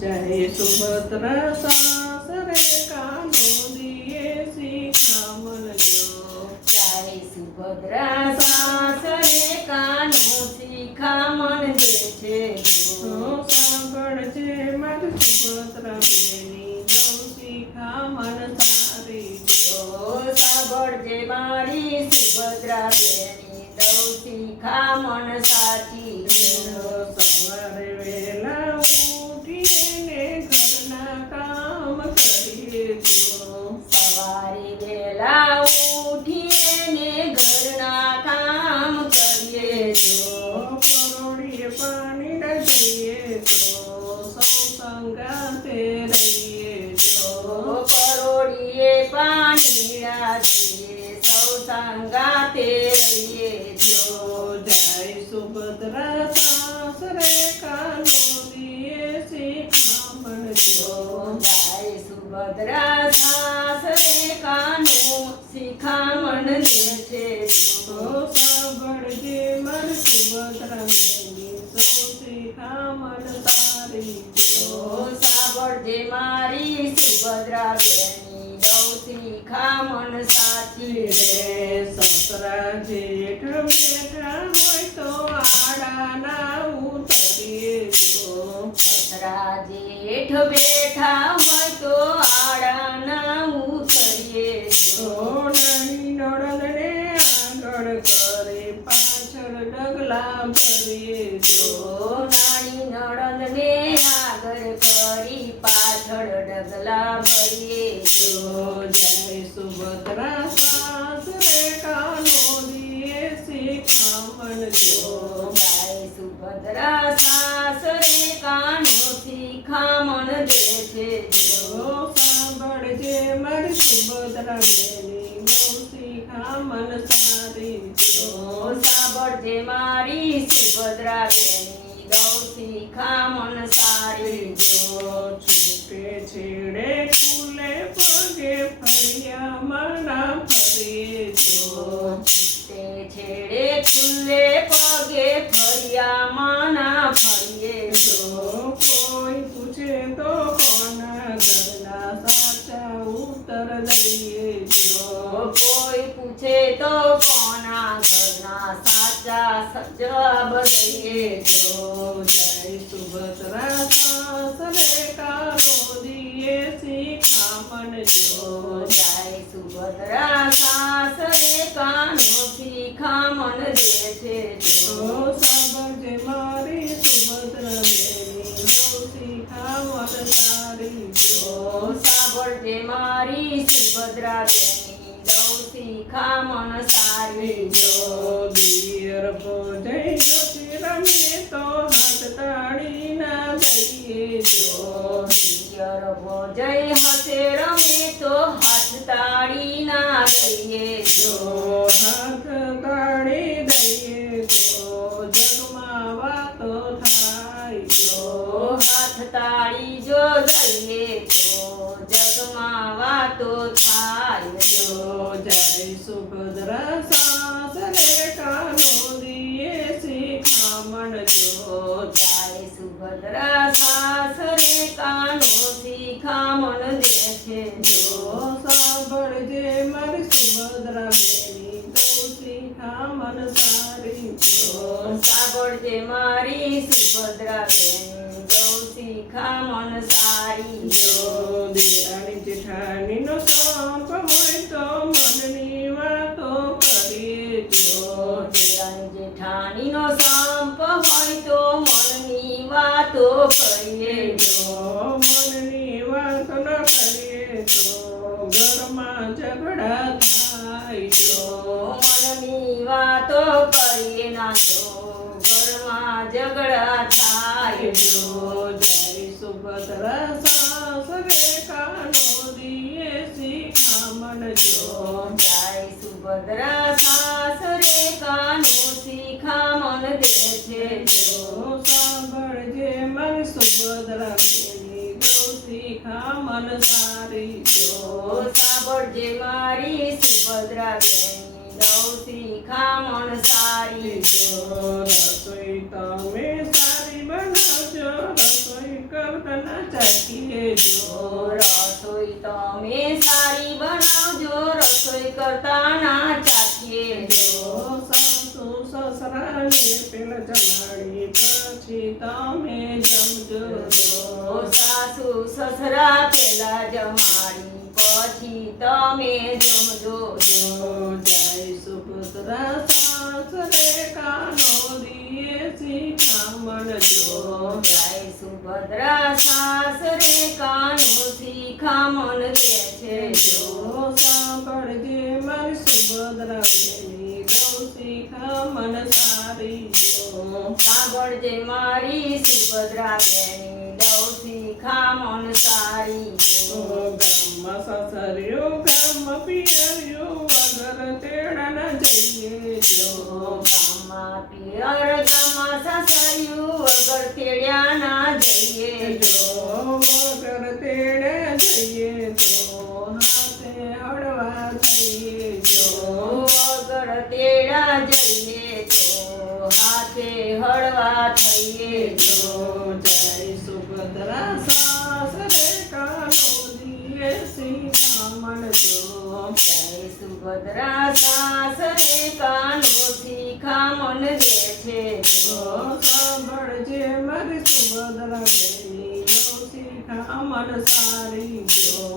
જય સુભદ્રા સાસરે કાનો દિયે શિખામણ જો. જય સુભદ્રા સાસરે કાનો શિખામણ દે છે જો. સાંભળજે મારી સુભદ્રા બેની દઉં શિખામણ સારી જો. સાંભળજે મારી સુભદ્રા બેની દઉં શિખામણ સાચી જો. સવારે વહેલા ઉઠીને ઘરના કામ કરીએ જો. સવારે વહેલા ઉઠીને ઘરના કામ કરીએ જો. પરોળીએ પાણી દઈએ તો સૌ સંગાતે રહીએ જો. પરોળીએ પાણી દઈએ સૌ સંગાતે રહીએ જો. જય સુભદ્રા સાસરે કાનો દિયે શિખામણ જો. જય સુભદ્રા સાસરે કાનો શિખામણ દે છે જો. સાંભળજે મારી સુભદ્રા બેની સૌ શિખામણ સારી જો. સાંભળજે મારી સુભદ્રા બેની દઉં શિખામણ સાચી રે. સસરા જેઠ બેઠા હોય તો આડાના ઉતરીએ જો. સસરા જેઠ બેઠા હોય તો આડાના ઉતરીએ જો. નાની નણંદને આગળ કરે પાછળ ડગલા ભરીએ જો. નાની નણંદને આગળ કરી પાછળ ડગલા ભરીએ જો. જય સુભદ્રા સાસરે કાનો દિયે શિખામણ જો. જય સુભદ્રા સાસરે કાનો શિખામણ દે છે જો. સાંભળજે મારી સુભદ્રા બેની બહુ શિખામણ સારી જો. સાંભળજે મારી સુભદ્રા બેની દઉં શિખામણ સારી જો. છૂટે છેડે ફૂલે પગે ફળિયામાં ના ફરીએ જો. તે છેડે ખુલ્લે પગે ફરિયામાં ના ફરીએ જો. કોઈ પૂછે તો કોના ઘરના સાચા ઉત્તર દઈએ જો. કોઈ પૂછે તો કોના ઘરના સાચા જવાબ દઈએ જો. જય સુભદ્રા સાસરે કાનો દિયે શિખામણ જો. જય સુભદ્રા સાસરે કાનો શિખામણ દે છે જો. સાંભળજે મારી સુભદ્રા બેની બહુ શિખામણ સારી જો. સાંભળજે મારી સુભદ્રા બેની દઉં શિખામણ સારી જો. દિયર ભોજય જોતી રમીએ તો હાથ તાળી ના દઈએ જો. પિયર ભોજય હસે રમે તો હાથ તાળી ના દઈએ જો. હાથ તાળી દઈએ તો જગમાં વાતો થાય જો. હાથ તાળી જો દઈએ તો જગમાં વાતો થાય જો. જય સુભદ્રા સાસરે કાનો દિયે શિખામણ જો. જય સુભદ્રા સાસરે કાનો શિખામણ દે છે જો. સાંભળજે મારી સુભદ્રા બેની દઉં શિખામણ સારી જો. સાંભળજે મારી સુભદ્રા બેની દઉં શિખામણ સારી જો. દેરાણી જેઠાણીનો સંપ હોય તો મનની વાતો કરીએ જો. દેરાણી જેઠાણીનો સંપ હોય તો મનની વાતો કરીએ જો. મનની વાત ન કરીએ તો ઘરમાં ઝઘડા થાય જો. મનની વાતો કરીએ ના તો ઘરમાં ઝઘડા થાય જો. જય સુભદ્રા સાસરે કાનો દિયે શિખામણ જો. જય સુભદ્રા સાસરે કાનો શિખામણ દે છે જો. સાંભળજે મારી સુભદ્રા બેની દઉં શિખામણ સારી જો. સાંભળજે મારી સુભદ્રા બેની દઉં શિખામણ સારી જો. રસોઈ તમે સારી બનાવજો. રસોઈ કરતા રાખીએ જો રસોઈ તમે સારી બનાવજો, રસોઈ કરતા ના ચાખીએ જો. સાસુ સસરાને પેલા જમાડી પછી તમે જમજો સાસુ સસરા પેલા જમાડી પછી તમે જમજો જો. જય સુભદ્રા સાસરે કાનો દિયે શિખામણ જો જય સુભદ્રા સાસરે કાનો શિખામણ દે છે જો. સાંભળજે મારી સુભદ્રા બેની ગૌ શિખામણ સારી જો સાંભળજે મારી સુભદ્રા બેની દઉં શિખામણ સારી જો. ગામમાં સસર્યો ગામમાં પિયર્યો વગર તેડા ન જઈએ જો ગામમાં પિયર ગામમાં સાસરિયું વગર તેડ્યા ના જઈએ જો. વગર તેડે જઈએ તો હાથે હળવા થઈએ જો વગર તેડા જઈએ તો હાથે હળવા થઈએ જો. જય સુભદ્રા સાસરે કાનો દિયે શિખામણ જો જય સુભદ્રા સાસરે કાનો શિખામણ દે છે જો. સાંભળજે મારી સુભદ્રા બેની ગૌ શિખામણ સારી જો